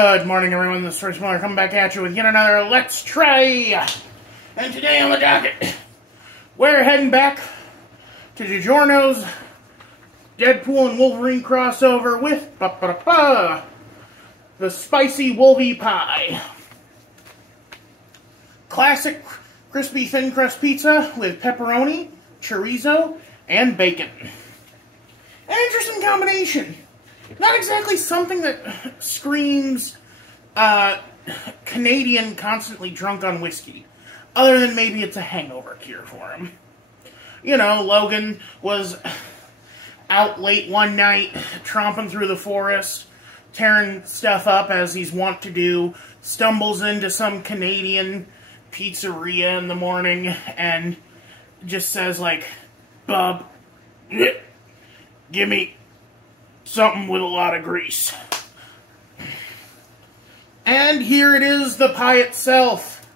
Good morning, everyone. This is Royce coming back at you with yet another Let's Try. And today on the docket, we're heading back to Digiorno's Deadpool and Wolverine crossover with the spicy Wolvie pie. Classic crispy thin crust pizza with pepperoni, chorizo, and bacon. An interesting combination. Not exactly something that screams Canadian constantly drunk on whiskey. Other than maybe it's a hangover cure for him. You know, Logan was out late one night, tromping through the forest, tearing stuff up as he's wont to do, stumbles into some Canadian pizzeria in the morning, and just says, like, "Bub, give me something with a lot of grease." And here it is, the pie itself.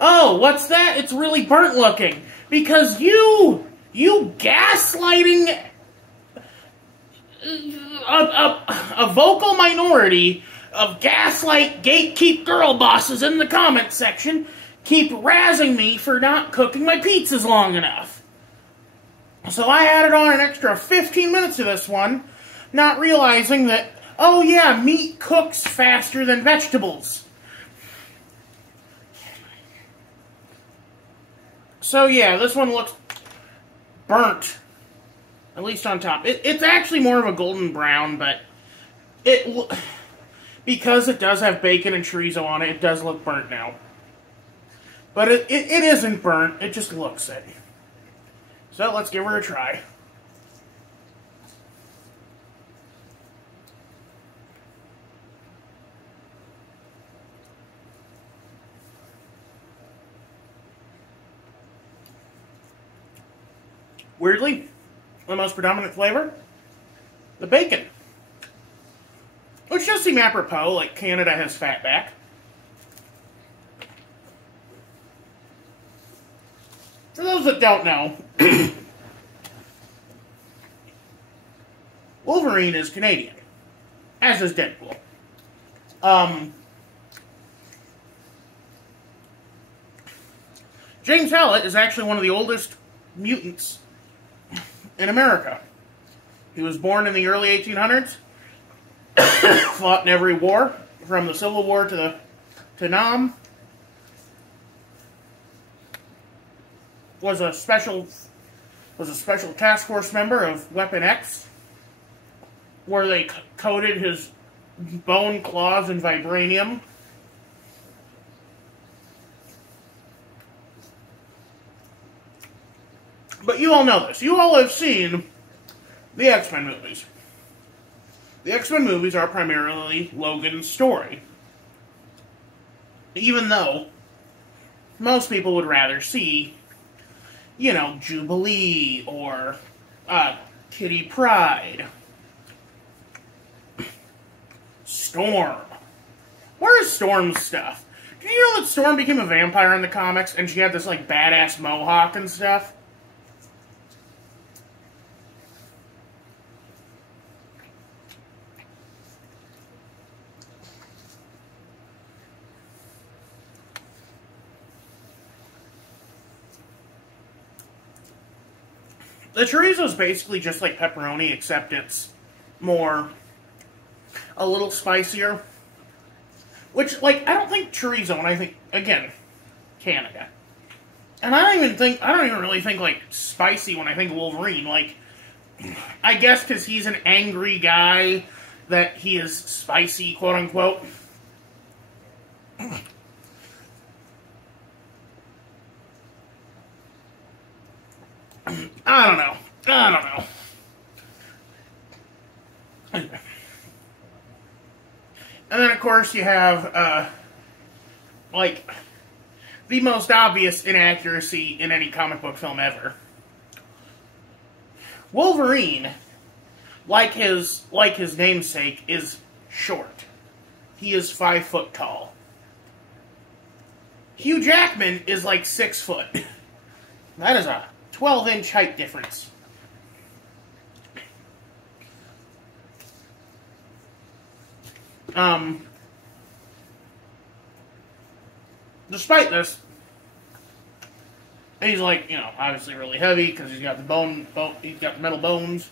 Oh, what's that? It's really burnt looking. Because you gaslighting a vocal minority of gaslight gatekeep girl bosses in the comment section keep razzing me for not cooking my pizzas long enough. So I added on an extra 15 minutes to this one, not realizing that, oh yeah, meat cooks faster than vegetables. So yeah, this one looks burnt, at least on top. It's actually more of a golden brown, but because it does have bacon and chorizo on it, it does look burnt now. But it isn't burnt, it just looks it. So let's give her a try. Weirdly, the most predominant flavor, the bacon. Which does seem apropos, like Canada has fatback. For those that don't know, Wolverine is Canadian, as is Deadpool. James Hallett is actually one of the oldest mutants in America. He was born in the early 1800s, fought in every war, from the Civil War to Nam. Was a special task force member of Weapon X, where they coated his bone claws in vibranium. But you all know this. You all have seen the X-Men movies. The X-Men movies are primarily Logan's story. Even though most people would rather see, you know, Jubilee or Kitty Pryde. Storm. Where is Storm's stuff? Did you know that Storm became a vampire in the comics and she had this, like, badass mohawk and stuff? The chorizo is basically just like pepperoni, except it's a little spicier. Which, like, I don't think chorizo when I think, again, Canada. And I don't even really think, like, spicy when I think Wolverine. Like, I guess because he's an angry guy that he is spicy, quote unquote. I don't know. And then, of course, you have, like, the most obvious inaccuracy in any comic book film ever. Wolverine, like his namesake, is short. He is 5 foot tall. Hugh Jackman is like 6 foot. That is a 12-inch height difference. despite this, he's like, you know, obviously really heavy because he's got the he's got the metal bones.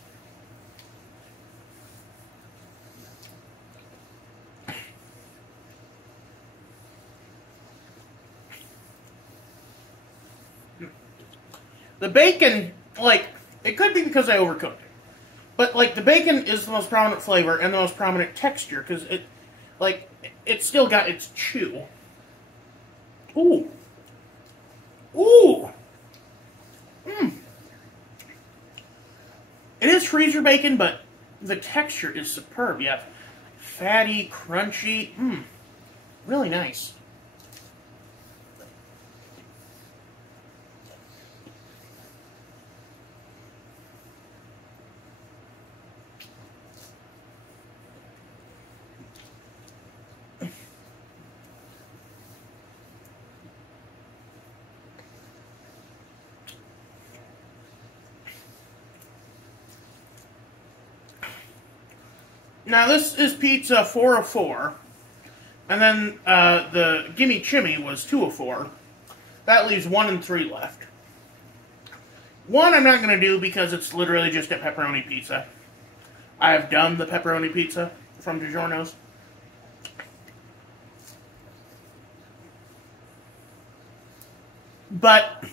The bacon, like, it could be because I overcooked it. But, like, the bacon is the most prominent flavor and the most prominent texture because it, like, it's still got its chew. Ooh. Ooh. Mmm. It is freezer bacon, but the texture is superb. You have fatty, crunchy. Mmm. Really nice. Now, this is pizza 4 of 4. And then the Gimme Chimmy was 2 of 4. That leaves 1 and 3 left. 1 I'm not going to do because it's literally just a pepperoni pizza. I have done the pepperoni pizza from Digiorno's. But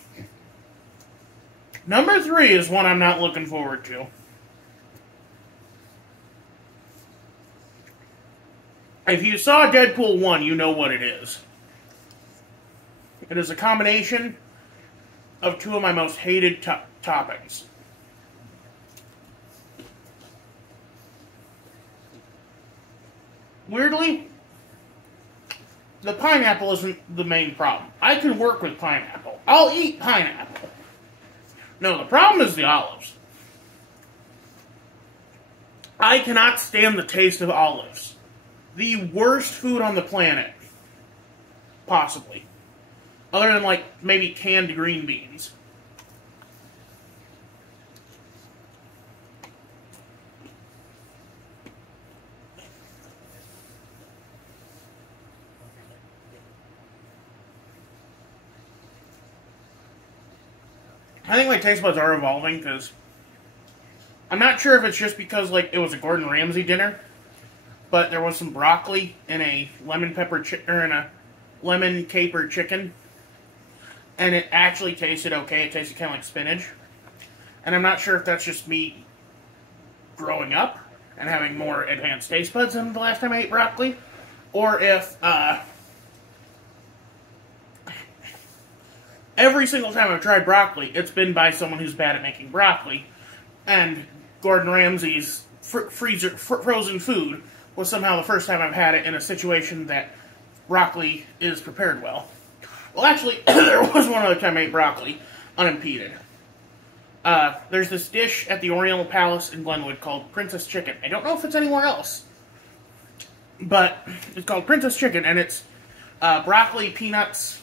number 3 is one I'm not looking forward to. If you saw Deadpool 1, you know what it is. It is a combination of 2 of my most hated toppings. Weirdly, the pineapple isn't the main problem. I can work with pineapple. I'll eat pineapple. No, the problem is the olives. I cannot stand the taste of olives. The worst food on the planet. Possibly. Other than, like, maybe canned green beans. I think my taste buds are evolving, because I'm not sure if it's just because, like, it was a Gordon Ramsay dinner, but there was some broccoli in a lemon caper chicken, and it actually tasted okay. It tasted kind of like spinach, and I'm not sure if that's just me growing up and having more advanced taste buds than the last time I ate broccoli, or if every single time I've tried broccoli, it's been by someone who's bad at making broccoli, and Gordon Ramsay's frozen food was somehow the first time I've had it in a situation that broccoli is prepared well. Well, actually, there was one other time I ate broccoli unimpeded. There's this dish at the Oriental Palace in Glenwood called Princess Chicken. I don't know if it's anywhere else, but it's called Princess Chicken, and it's broccoli, peanuts.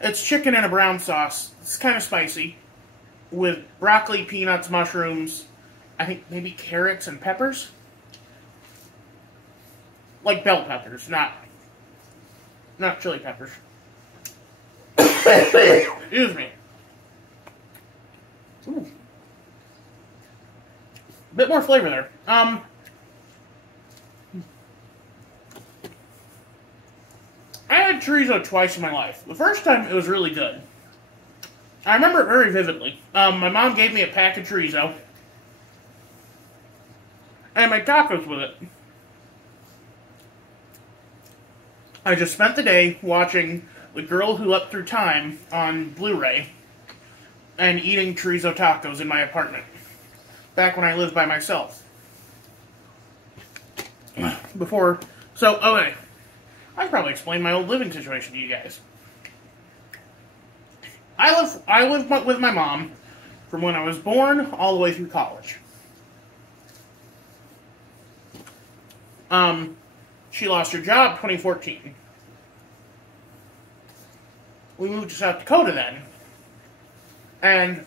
It's chicken in a brown sauce. It's kind of spicy, with broccoli, peanuts, mushrooms, I think maybe carrots and peppers. Like bell peppers, not chili peppers. Excuse me. Ooh. A bit more flavor there. I had chorizo twice in my life. The first time, it was really good. I remember it very vividly. My mom gave me a pack of chorizo, and I made tacos with it. I just spent the day watching The Girl Who Leapt Through Time on Blu-ray and eating chorizo tacos in my apartment, back when I lived by myself. Okay. I could probably explain my old living situation to you guys. I lived with my mom from when I was born all the way through college. She lost her job in 2014. We moved to South Dakota then. And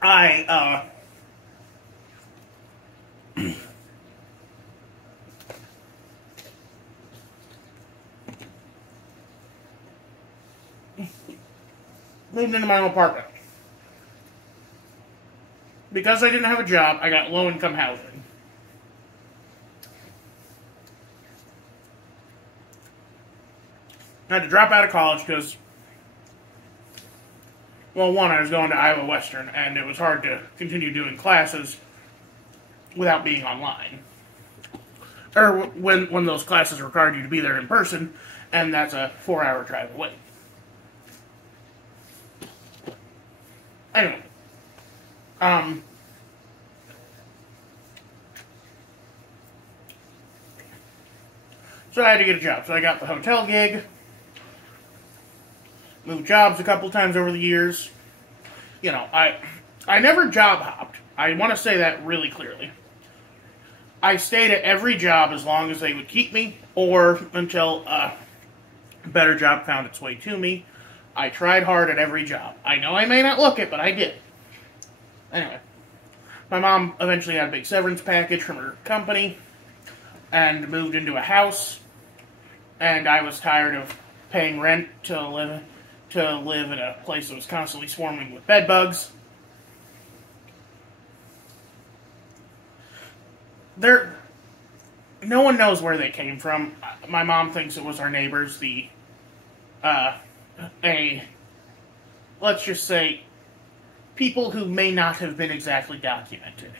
I moved into my own apartment. Because I didn't have a job, I got low-income housing. I had to drop out of college because, well, one, I was going to Iowa Western, and it was hard to continue doing classes without being online. Or when those classes required you to be there in person, and that's a 4-hour drive away. Anyway. So I had to get a job. So I got the hotel gig. Moved jobs a couple times over the years. You know, I never job hopped. I want to say that really clearly. I stayed at every job as long as they would keep me, or until a better job found its way to me. I tried hard at every job. I know I may not look it, but I did. Anyway, my mom eventually had a big severance package from her company and moved into a house, and I was tired of paying rent to live in a place that was constantly swarming with bed bugs. No one knows where they came from. My mom thinks it was our neighbors, let's just say, people who may not have been exactly documented.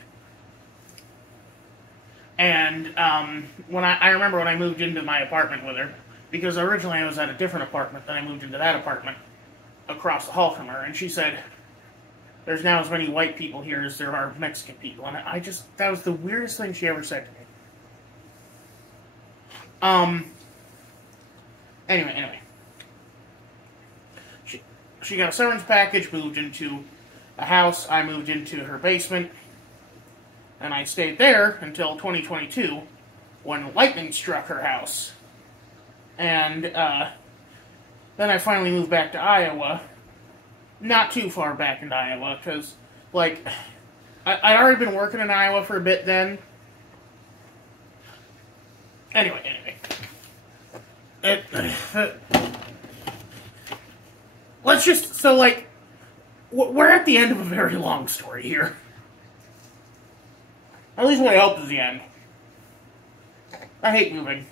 And I remember when I moved into my apartment with her, because originally I was at a different apartment, then I moved into that apartment across the hall from her, and she said, "There's now as many white people here as there are Mexican people." And that was the weirdest thing she ever said to me. Anyway. She got a severance package, moved into a house. I moved into her basement, and I stayed there until 2022, when lightning struck her house. And then I finally moved back to Iowa. Not too far back in Iowa, because, like, I'd already been working in Iowa for a bit then. Anyway. We're at the end of a very long story here. At least what I hope is the end. I hate moving.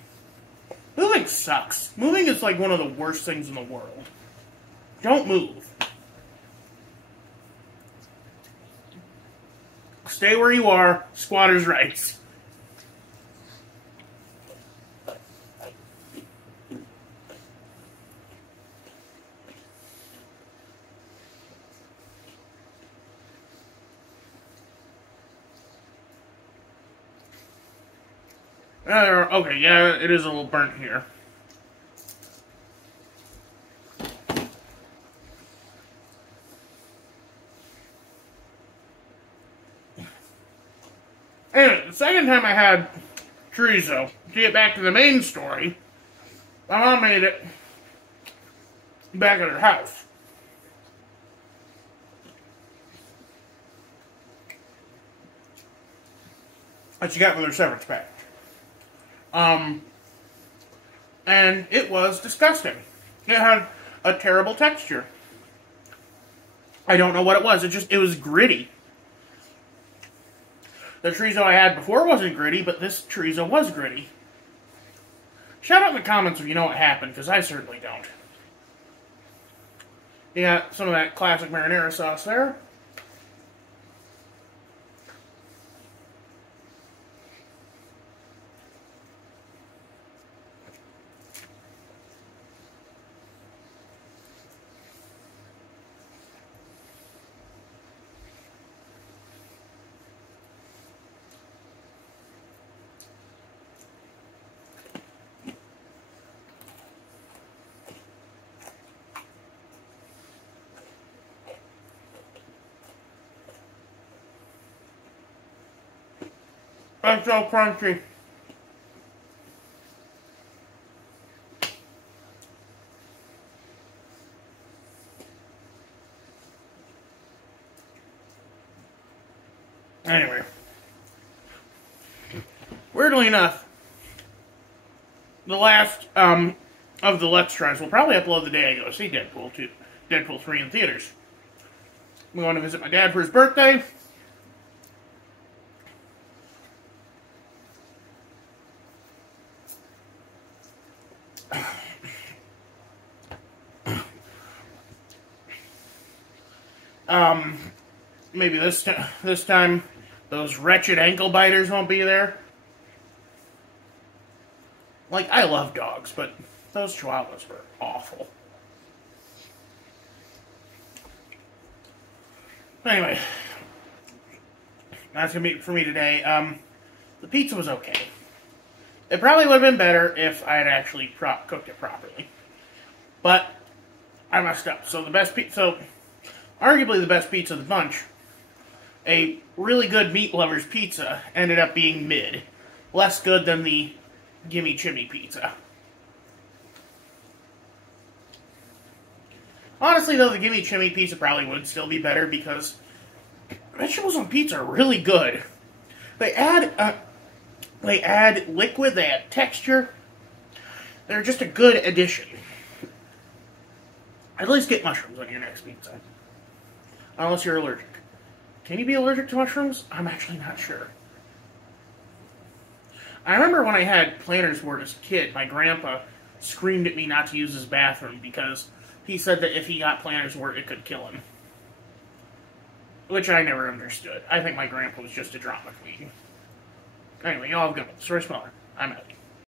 Moving sucks. Moving is like one of the worst things in the world. Don't move. Stay where you are. Squatters' rights. Okay, yeah, it is a little burnt here. Anyway, the second time I had chorizo, to get back to the main story, my mom made it back at her house. That she got with her severance package. And it was disgusting. It had a terrible texture. I don't know what it was. It was gritty. The chorizo I had before wasn't gritty, but this chorizo was gritty. Shout out in the comments if you know what happened, because I certainly don't. You got some of that classic marinara sauce there. That's so crunchy. Anyway. Weirdly enough, the last of the Let's Tries will probably upload the day I go see Deadpool Deadpool 3 in theaters. We want to visit my dad for his birthday. Maybe this time those wretched ankle biters won't be there. Like, I love dogs, but those chihuahuas were awful. Anyway, that's gonna be it for me today. The pizza was okay. It probably would have been better if I had actually cooked it properly. But I messed up. So arguably the best pizza of the bunch, a really good meat lover's pizza, ended up being mid. Less good than the Gimme Chimney pizza. Honestly, though, the Gimme Chimney pizza probably would still be better because vegetables on pizza are really good. They add liquid, they add texture. They're just a good addition. At least get mushrooms on your next pizza. Unless you're allergic. Can you be allergic to mushrooms? I'm actually not sure. I remember when I had planner's wort as a kid, my grandpa screamed at me not to use his bathroom because he said that if he got planner's wort, it could kill him. Which I never understood. I think my grandpa was just a drama queen. Anyway, y'all have a good one. Royce, I'm out.